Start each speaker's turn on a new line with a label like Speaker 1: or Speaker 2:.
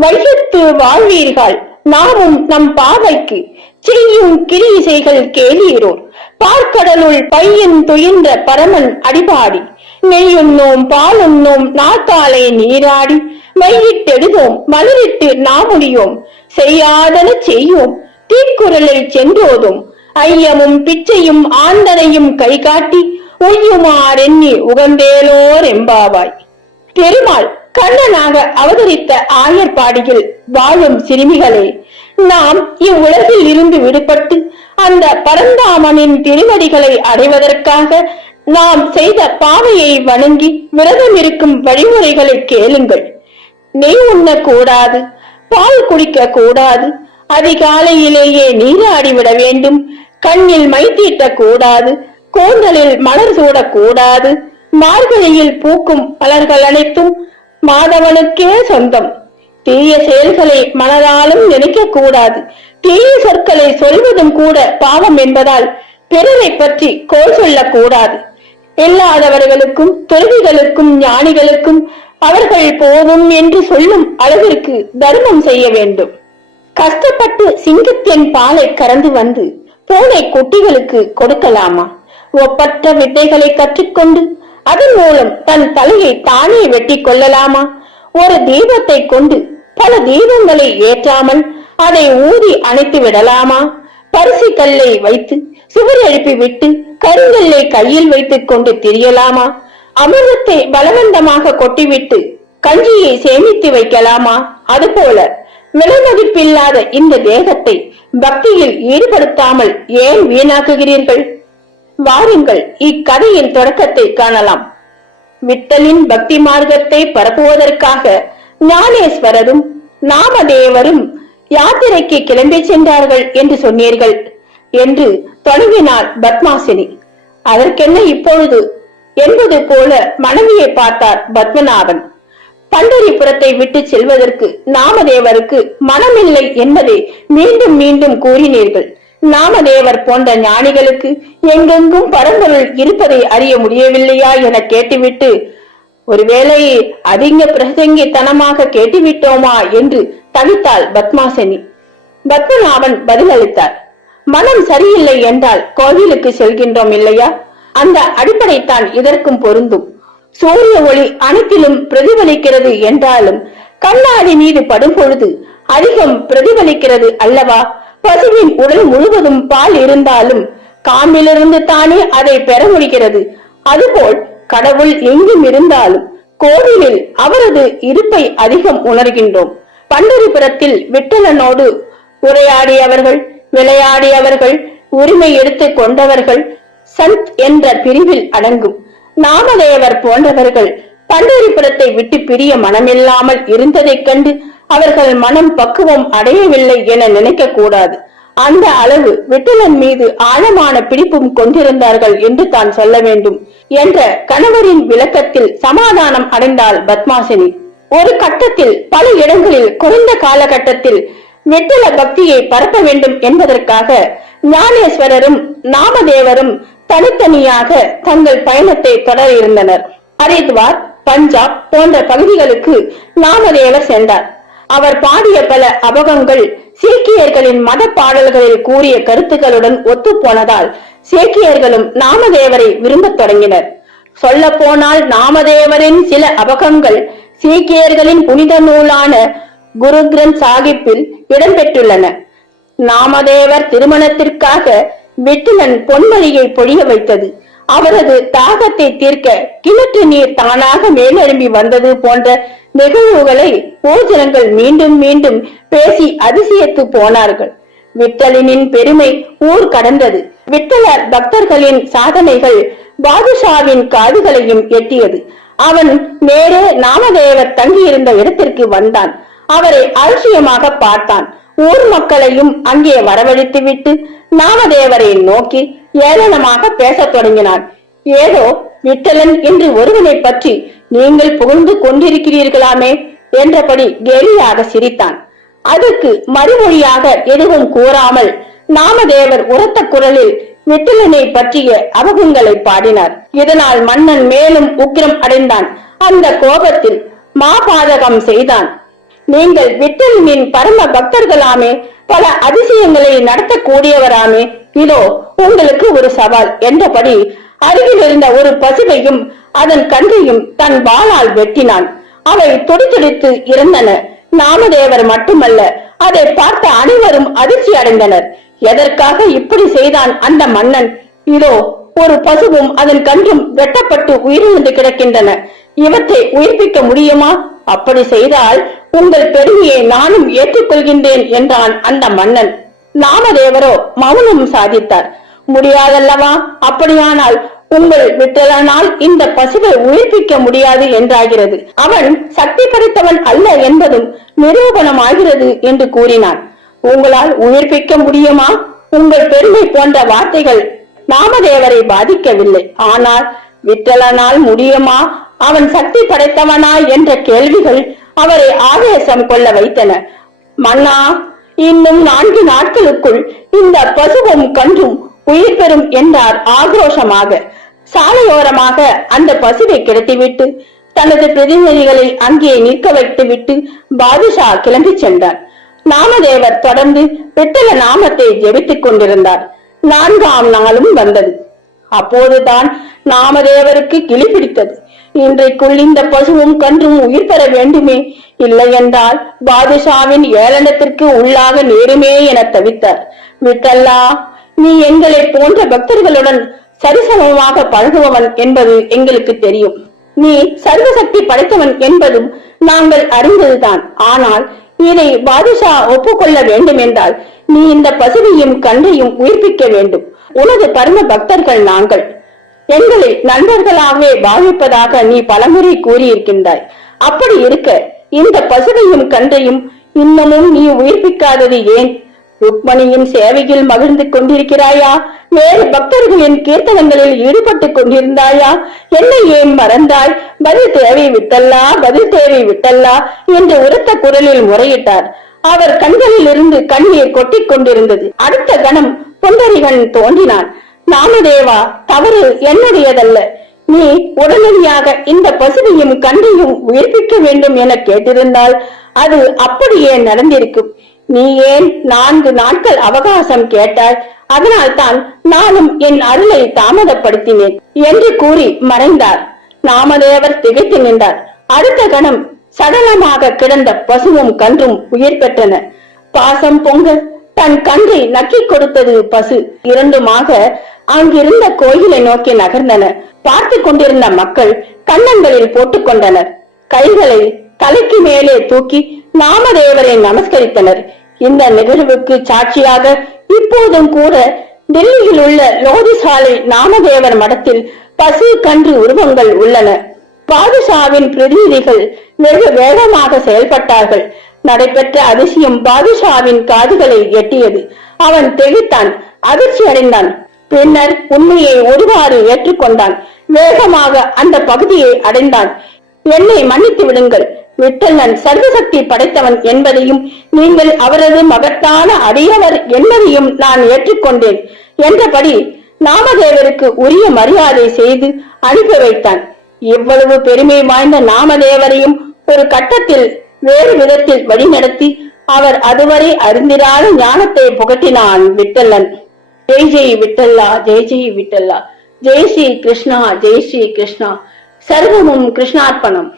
Speaker 1: வையத்து வாழ்வீர்கள். நாமும் நம் பாவைக்கு செய்யும் கிரியைகள் கேளீரோர். பார்க்கடலுள் பையன் துயின்ற பரமன் அடிபாடி. நெய்யுண்ணோம் பாலுண்ணோம் நாத்தாலே நீராடி. மையிட்டெடுதோம் மலரிட்டு நாமுடியோம். செய்யாதன செய்யோம் தீக்குரலில் சென்றோதும். ஐயமும் பிச்சையும் ஆண்டனையும் கை காட்டி உய்யுமாறெண்ணி உகந்தேலோர் எம்பாவாய். பெருமாள் கண்ணனாக அவதரித்த ஆயர்பாடியில் வாழும் சிறுமிகளே நாம் இவ்வுலகில் இருந்து விடுபட்டு அந்த பரந்தாமனின் திருவடிகளை அடைவதற்காக நாம் செய்த பாவையை வணங்கி விரதம் இருக்கும் வழிமுறைகளை கேளுங்கள். நெய் உண்ண கூடாது பால் குடிக்க கூடாது அதிகாலையிலேயே நீராடிவிட வேண்டும் கண்ணில் மை தீட்ட கூடாது கூந்தலில் மலர் சூடக்கூடாது மார்கழியில் பூக்கும் மலர்கள் அனைத்தும் மாதவனுக்கே சொந்தம். தீய செயல்களை மனதாலும் நினைக்க கூடாது. தீய சொற்களை சொல்வதும் கூட பாவம் என்பதால் பிறரை பற்றி கோல் சொல்லக்கூடாது இல்லாதவர்களுக்கும் துறவிகளுக்கும் ஞானிகளுக்கும் அவர்கள் போதும் என்று சொல்லும் அளவிற்கு தர்மம் செய்ய வேண்டும். கஷ்டப்பட்டு சிங்கத்தின் பாலை கறந்து வந்து பூனை குட்டிகளுக்கு கொடுக்கலாமா? ஒப்பற்ற வித்தைகளை கற்றுக்கொண்டு அதன் மூலம் தன் தலையை தானே வெட்டி கொள்ளலாமா? ஒரு தீபத்தை கொண்டு பல தீபங்களை ஏற்றாமல் அதை ஊதி அணைத்து விடலாமா? பரிசு கல்லை வைத்து சுவர் எழுப்பி விட்டு கருங்கல்லை கையில் வைத்துக் கொண்டு திரியலாமா? அமிர்தத்தை பலவந்தமாக கொட்டிவிட்டு கஞ்சியை சேமித்து வைக்கலாமா? அதுபோல விலைமதிப்பில்லாத இந்த தேகத்தை பக்தியில் ஈடுபடுத்தாமல் ஏன் வீணாக்குகிறீர்கள்? வாருங்கள் இக்கதையின் தொடக்கத்தை காணலாம். விட்டலின் பக்தி மார்க்கத்தை பரப்புவதற்காக ஞானேஸ்வரரும் நாமதேவரும் யாத்திரைக்கு கிளம்பி சென்றார்கள் என்று சொன்னீர்கள் என்று தொடங்கினார் பத்மாசினி. அதற்கென்ன இப்பொழுது? என்பது போல மனைவியை பார்த்தார் பத்மநாபன். பண்டரிபுரத்தை விட்டு செல்வதற்கு நாமதேவருக்கு மனமில்லை என்பதை மீண்டும் மீண்டும் கூறினீர்கள். நாமதேவர் போன்ற ஞானிகளுக்கு எங்கெங்கும் பரம்பொருள் இருப்பதை அறிய முடியவில்லையா என கேட்டுவிட்டு ஒருவேளை அதிக பிரசங்கித்தனமாக கேட்டுவிட்டோமா என்று தவித்தாள் பத்மாசனி. பத்மநாபன் பதிலளித்தார் மனம் சரியில்லை என்றால் கோவிலுக்கு செல்கின்றோம் இல்லையா? அந்த அடிப்படைத்தான் இதற்கும் பொருந்தும். சூரிய ஒளி அனைத்திலும் பிரதிபலிக்கிறது என்றாலும் கண்ணாடி மீது படும் பொழுது அதிகம் பிரதிபலிக்கிறது அல்லவா? பசுவின் உடல் முழுவதும் பால் இருந்தாலும் காம்பிலிருந்து தானே அதை பெற முடிகிறது. அதுபோல் கடவுள் எங்கும் இருந்தாலும் கோவிலில் அவரது இருப்பை அதிகம் உணர்கின்றோம். பண்டரிபுரத்தில் விட்டலனோடு உரையாடியவர்கள் விளையாடியவர்கள் உரிமை எடுத்து கொண்டவர்கள் சந்த் என்ற பிரிவில் அடங்கும். நாமதேவர் போன்றவர்கள் பண்டரிபுரத்தை விட்டு பிரிய மனமில்லாமல் இருந்ததைக் கண்டு அவர்கள் மனம் பக்குவம் அடையவில்லை என நினைக்க கூடாது. அந்த அளவு விட்டலன் மீது ஆழமான பிடிப்பும் கொண்டிருந்தார்கள் என்று தான் சொல்ல வேண்டும் என்ற கணவரின் விளக்கத்தில் சமாதானம் அடைந்தாள் பத்மாசினி. ஒரு கட்டத்தில் பல இடங்களில் குறைந்த காலகட்டத்தில் வெற்றில பக்தியை பரப்ப வேண்டும் என்பதற்காக ஞானேஸ்வரரும் நாமதேவரும் தனித்தனியாக தங்கள் பயணத்தை தொடர இருந்தனர். ஹரித்வார் பஞ்சாப் போன்ற பகுதிகளுக்கு நாமதேவர் சென்றார். அவர் பாடிய பல அபகங்கள் சீக்கியர்களின் மத பாடல்களில் கூறிய கருத்துக்களுடன் ஒத்து போனதால் சீக்கியர்களும் நாமதேவரை விரும்பத் தொடங்கினர். சொல்ல போனால் நாமதேவரின் சில அபகங்கள் சீக்கியர்களின் புனித நூலான குரு கிரந்த் சாஹிப்பில் இடம்பெற்றுள்ளன. நாமதேவர் திருமணத்திற்காக வெற்றிலன் பொன்மணியை பொழிய வைத்தது. அவரது தாகத்தை தீர்க்க கிணற்று நீர் தானாக மேலெழும்பி வந்தது போன்ற நிகழ்வுகளை பூஜனங்கள் மீண்டும் மீண்டும் பேசி அதிசயத்து போனார்கள். விட்டலினின் பெருமை ஊர் கடந்தது. விட்டலர் பக்தர்களின் சாதனைகள் பாதுஷாவின் காதுகளையும் எட்டியது. அவன் நேரே நாமதேவர் தங்கியிருந்த இடத்திற்கு வந்தான். அவரை அலட்சியமாக பார்த்தான். ஊர் மக்களையும் அங்கே வரவழைத்து விட்டு நாமதேவரை நோக்கி ஏளனமாக பேசத் தொடங்கினான் ஏதோ விட்டலன் என்று ஒருவனை பற்றி நீங்கள் புகழ்ந்து கொண்டிருக்கிறீர்களாமே என்றபடி கேலியாக சிரித்தான். அதற்கு மறுமொழியாக எதுவும் கூறாமல் நாமதேவர் உரத்த குரலில் விட்டலனை பற்றிய அபகங்களை பாடினார். இதனால் மன்னன் மேலும் உக்கிரம் அடைந்தான். அந்த கோபத்தில் மாபாதகம் செய்தான். நீங்கள் விட்டலனின் பரம பக்தர்களாமே பல அதிசயங்களை நடத்தக்கூடியவராமே இதோ உங்களுக்கு ஒரு சவால் என்றபடி அருகில் இருந்த ஒரு பசுவையும் அதன் கன்றையும் தன் வாளால் வெட்டினான். அவை துடிதுடித்து இருந்தன. நாமதேவர் மட்டுமல்ல அதை பார்த்த அனைவரும் அதிர்ச்சி அடைந்தனர். எதற்காக இப்படி செய்தான் அந்த மன்னன்? இதோ ஒரு பசுவும் அதன் கன்றும் வெட்டப்பட்டு உயிரிழந்து கிடக்கின்றன. இவற்றை உயிர்ப்பிக்க முடியுமா? அப்படி செய்தால் உங்கள் பெருமையை நானும் ஏற்றுக்கொள்கின்றேன் என்றான் அந்த மன்னன். நாமதேவரோ மௌனம் சாதித்தார். முடியாதல்லவா? அப்படியானால் உங்கள் விட்டதனால் இந்த பசுவை உயிர்ப்பிக்க முடியாது என்றாகிறது. அவன் சக்தி படைத்தவன் அல்ல என்பதும் நிரூபணமாகிறது என்று கூறினான். உங்களால் உயிர்ப்பிக்க முடியுமா? உங்கள் பெருமை போன்ற வார்த்தைகள் நாமதேவரை பாதிக்கவில்லை. ஆனால் விட்டலனால் முடியுமா? அவன் சக்தி படைத்தவனா என்ற கேள்விகள் அவரை ஆவேசம் கொள்ள வைத்தன. மன்னா இன்னும் நான்கு நாட்களுக்குள் இந்த பசுவும் கன்றும் உயிர் பெறும் என்றார் ஆக்ரோஷமாக. சாலையோரமாக அந்த பசுவை கிடத்திவிட்டு தனது பிரதிநிதிகளை அங்கே நிற்க வைத்துவிட்டு பாதுஷா கிளம்பி சென்றார். நாமதேவர் தொடர்ந்து விட்டல நாமத்தை ஜெபித்துக் கொண்டிருந்தார். நான்காம் நாளும் வந்தது. அப்போதுதான் நாமதேவருக்கு கிளி பிடித்தது. இன்றைக்குள் இந்த பசுவும் கன்றும் உயிர் பெற வேண்டுமே? இல்லை என்றால் பாதுஷாவின் ஏளனத்திற்கு உள்ளாக நேருமே என தவித்தார். விட்டல்லா நீ எங்களை போன்ற பக்தர்களுடன் சரிசமமாக பழகுபவன் என்பது எங்களுக்கு தெரியும். நீ சர்வசக்தி படைத்தவன் என்பதும் நாங்கள் அறிந்ததுதான். ஆனால் இதை பாதுஷா ஒப்புக்கொள்ள வேண்டும் என்றால் நீ இந்த பசுவையும் கன்றையும் உயிர்ப்பிக்க வேண்டும். உனது பரம பக்தர்கள் நாங்கள். எங்களை நண்பர்களாகவே பாவிப்பதாக நீ பலமுறை கூறியிருக்கின்றாய். அப்படி இருக்க இந்த பசுவையும் கன்றையும் இன்னமும் நீ உயிர்ப்பிக்காதது ஏன்? ருக்மணியின் சேவையில் மகிழ்ந்து கொண்டிருக்கிறாயா? வேறு பக்தர்களின் கீர்த்தனங்களில் ஈடுபட்டுக் கொண்டிருந்தாயா? என்னை ஏன் மறந்தாய்? பதில் தேவை விட்டல்லா? பதில் தேவை விட்டல்லா? என்று உரத்த குரலில் முறையிட்டார். அவர் கண்களில் இருந்து கண்ணீர் கொட்டிக் கொண்டிருந்தது. அடுத்த கணம் பொண்டரிகன் தோன்றினான். நாமதேவா தவறு என்னுடையதல்ல. நீ உடனடியாக இந்த பசுவையும் கன்றையும் உயிர்ப்பிக்க வேண்டும் என கேட்டிருந்தால் அது அப்படியே நடந்திருக்கும். நீ ஏன் நான்கு நாட்கள் அவகாசம் கேட்டாய்? அதனால்தான் நானும் என் அருளை தாமதப்படுத்தினேன் என்று கூறி மறைந்தார். நாமதேவர் திகைத்து நின்றார். அடுத்த கணம் சடலமாக கிடந்த பசுவும் கன்றும் உயிர் பெற்றன. பாசம் பொங்க தன் கன்றை நக்கிக் கொடுத்தது பசு. இரண்டுமாக அங்கிருந்த கோயிலை நோக்கி நகர்ந்தன. பார்த்து கொண்டிருந்த மக்கள் கன்னங்களில் போட்டுக் கொண்டனர். கைகளை தலைக்கு மேலே தூக்கி நாமதேவரை நமஸ்கரித்தனர். இந்த நிகழ்வுக்கு சாட்சியாக இப்போதும் கூட டெல்லியில் உள்ள லோதி சாலை நாமதேவர் மடத்தில் பசு கன்று உருவங்கள் உள்ளன. பாதுஷாவின் பிரதிநிதிகள் வெகு வேகமாக செயல்பட்டார்கள். நடைபெற்ற அதிசயம் பாதுஷாவின் காதுகளை எட்டியது. அவன் தெளித்தான் அதிர்ச்சி அடைந்தான். பின்னர் உண்மையை ஒருவாறு ஏற்றுக்கொண்டான். வேகமாக அந்த பகுதியை அடைந்தான். என்னை மன்னித்து விடுங்கள். விட்டலன் சர்வசக்தி படைத்தவன் என்பதையும் நீங்கள் அவரது மகத்தான அடியவர் என்பதையும் நான் ஏற்றுக்கொண்டேன் என்றபடி நாமதேவருக்கு உரிய மரியாதை செய்து அனுப்பி வைத்தான். இவ்வளவு பெருமை வாய்ந்த நாமதேவரையும் ஒரு கட்டத்தில் வேறு விதத்தில் வழிநடத்தி அவர் அதுவரை அறிந்திராத ஞானத்தை புகட்டினான் விட்டல்லன் ஜெய் ஜெய் விட்டல்லா ஜெய் ஜெய் விட்டல்லா. ஜெய் ஸ்ரீ கிருஷ்ணா ஜெய் ஸ்ரீ கிருஷ்ணா. சர்வமும் கிருஷ்ணார்ப்பணம்.